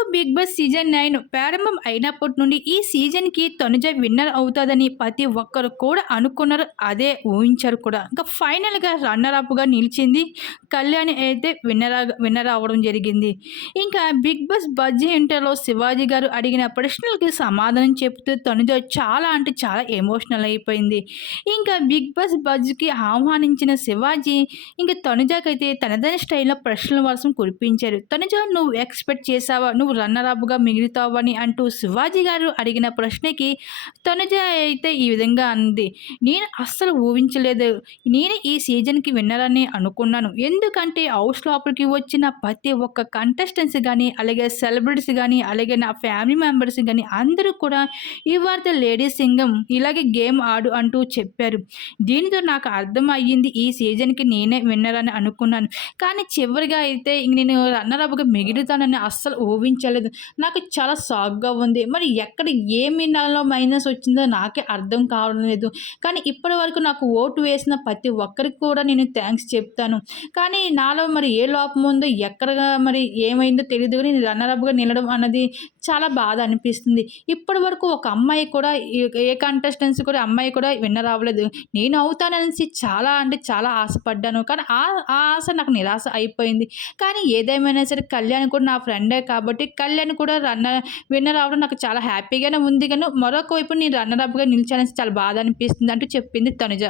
Telugu Bigg Boss season nine ప్రారంభం అయినప్పటి నుండి ఈ సీజన్కి తనుజ విన్నర్ అవుతుందని ప్రతి ఒక్కరు కూడా అనుకున్నారు. అదే ఊహించారు కూడా. ఇంకా ఫైనల్గా రన్నర్ అప్గా నిలిచింది కళ్యాణి అయితే విన్నర్ విన్నర్ అవ్వడం జరిగింది. ఇంకా బిగ్ బాస్ బజ్జీ ఇంటర్లో శివాజీ గారు అడిగిన ప్రశ్నలకి సమాధానం చెప్తూ తనుజ చాలా అంటే చాలా ఎమోషనల్ అయిపోయింది. ఇంకా బిగ్ బాస్ బజ్జీకి ఆహ్వానించిన శివాజీ ఇంకా తనుజాకైతే తనదైన స్టైల్లో ప్రశ్నల వర్షం కురిపించారు. తనుజ నువ్వు ఎక్స్పెక్ట్ చేసావా నువ్వు రన్నర్ అప్గా మిగులుతావని అంటూ శివాజీ గారు అడిగిన ప్రశ్నకి తనుజ అయితే ఈ విధంగా అంది. నేను అస్సలు ఊహించలేదు. నేను ఈ సీజన్కి విన్నరని అనుకున్నాను. ఎందుకంటే హౌస్ లోపలికి వచ్చిన ప్రతి ఒక్క కంటెస్టెంట్స్ కానీ అలాగే సెలబ్రిటీస్ కానీ అలాగే నా ఫ్యామిలీ మెంబర్స్ కానీ అందరూ కూడా ఈ వార్త లేడీస్ సింగం ఇలాగే గేమ్ ఆడు అంటూ చెప్పారు. దీనితో నాకు అర్థం అయ్యింది ఈ సీజన్కి నేనే విన్నరని అనుకున్నాను. కానీ చివరిగా అయితే నేను రన్నర్ అప్గా మిగులుతానని అస్సలు ఊహించలేదు. నాకు చాలా షాక్గా ఉంది. మరి ఎక్కడ ఏమి నాలో మైనస్ వచ్చిందో నాకే అర్థం కావడం లేదు. కానీ ఇప్పటి వరకు నాకు ఓటు వేసిన ప్రతి ఒక్కరికి కూడా నేను థ్యాంక్స్ చెప్తాను. కానీ కానీ నాలో మరి ఏ లోపం ఉందో ఎక్కడ మరి ఏమైందో తెలియదు కానీ రన్నర్ అప్గా నిలడం అన్నది చాలా బాధ అనిపిస్తుంది. ఇప్పటి వరకు ఒక అమ్మాయి కూడా ఏ కంటెస్టెన్స్ కూడా అమ్మాయి కూడా విన్నర్ అవ్వలేదు. నేను అవుతాననేసి చాలా అంటే చాలా ఆశపడ్డాను. కానీ ఆ ఆశ నాకు నిరాశ అయిపోయింది. కానీ ఏదేమైనా సరే కళ్యాణ్ కూడా నా ఫ్రెండే కాబట్టి కళ్యాణ్ కూడా రన్నర్ విన్నర్ అవ్వడం నాకు చాలా హ్యాపీగానే ఉంది. కానీ మరొక వైపు నేను రన్నర్ అప్గా నిలిచానని చాలా బాధ అనిపిస్తుంది అంటూ చెప్పింది తనుజ.